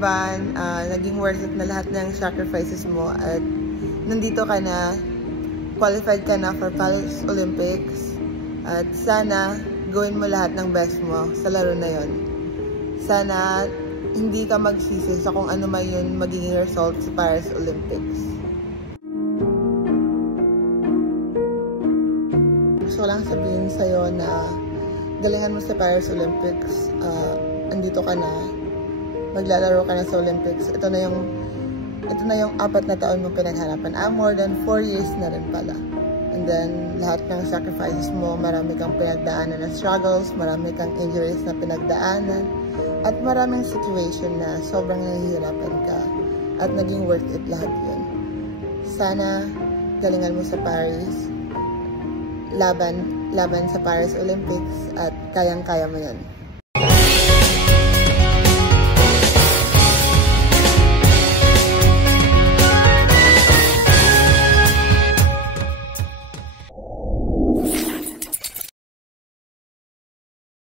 Ivan, naging worth it na lahat ng sacrifices mo at nandito ka na, qualified ka na for Paris Olympics at sana gawin mo lahat ng best mo sa laro na yon. Sana hindi ka magsisi sa kung ano man yun magiging result sa Paris Olympics. Gusto ko lang sabihin sa'yo na galingan mo sa Paris Olympics, andito ka na, maglalaro ka na sa Olympics. Ito na yung 4 na taon mo pinagharapan. More than 4 years na rin pala. And then, lahat ng sacrifices mo, marami kang pinagdaanan na struggles, marami kang injuries na pinagdaanan, at maraming situation na sobrang nahihirapan ka, at naging worth it lahat yun. Sana, galingan mo sa Paris, laban sa Paris Olympics, at kayang-kaya mo yun.